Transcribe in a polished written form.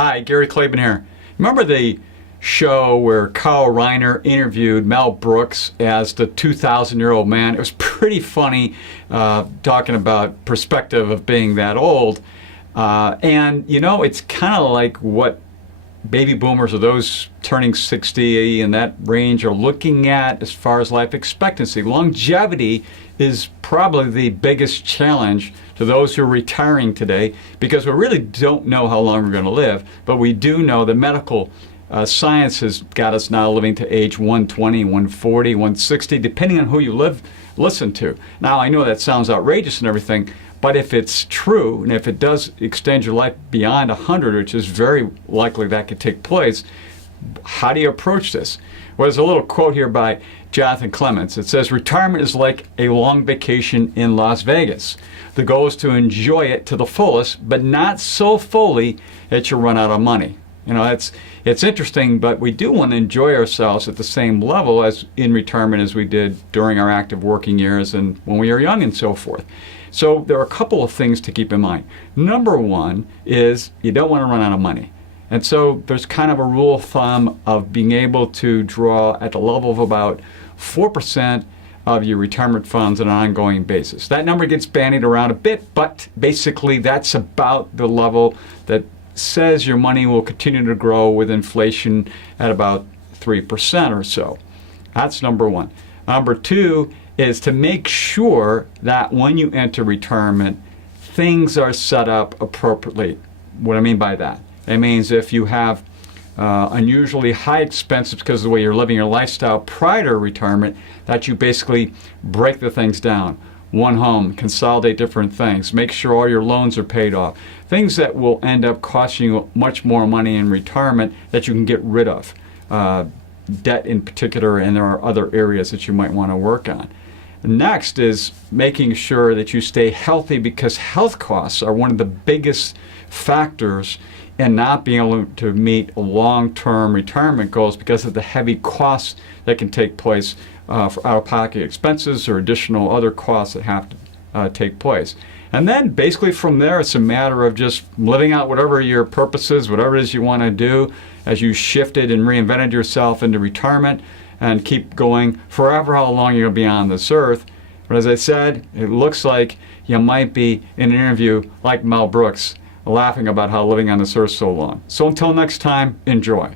Hi, Gary Klaben here. Remember the show where Carl Reiner interviewed Mel Brooks as the 2,000-year-old man? It was pretty funny, talking about perspective of being that old. And, you know, it's kind of like what baby boomers or those turning 60 in that range are looking at as far as life expectancy. Longevity is probably the biggest challenge to those who are retiring today, because we really don't know how long we're going to live, but we do know that medical science has got us now living to age 120, 140, 160, depending on who you listen to. Now, I know that sounds outrageous and everything, but if it's true, and if it does extend your life beyond 100, which is very likely that could take place, how do you approach this? Well, there's a little quote here by Jonathan Clements. It says, "Retirement is like a long vacation in Las Vegas. The goal is to enjoy it to the fullest, but not so fully that you run out of money." You know, it's interesting, but we do want to enjoy ourselves at the same level as in retirement as we did during our active working years and when we were young and so forth. So there are a couple of things to keep in mind. Number one is you don't want to run out of money. And so there's kind of a rule of thumb of being able to draw at the level of about 4% of your retirement funds on an ongoing basis. That number gets bandied around a bit, but basically that's about the level that says your money will continue to grow with inflation at about 3% or so. That's number one. Number two is to make sure that when you enter retirement, things are set up appropriately. What I mean by that? It means if you have unusually high expenses because of the way you're living your lifestyle prior to retirement, that you basically break the things down. One home, consolidate different things, make sure all your loans are paid off. Things that will end up costing you much more money in retirement that you can get rid of. Debt in particular, and there are other areas that you might want to work on. Next is making sure that you stay healthy, because health costs are one of the biggest factors in not being able to meet long-term retirement goals because of the heavy costs that can take place for out-of-pocket expenses or additional other costs that have to take place. And then basically from there, it's a matter of just living out whatever your purpose is, whatever it is you want to do as you shifted and reinvented yourself into retirement, and keep going forever how long you're going to be on this earth. But as I said, it looks like you might be in an interview like Mel Brooks, laughing about how living on this earth so long. So until next time, enjoy.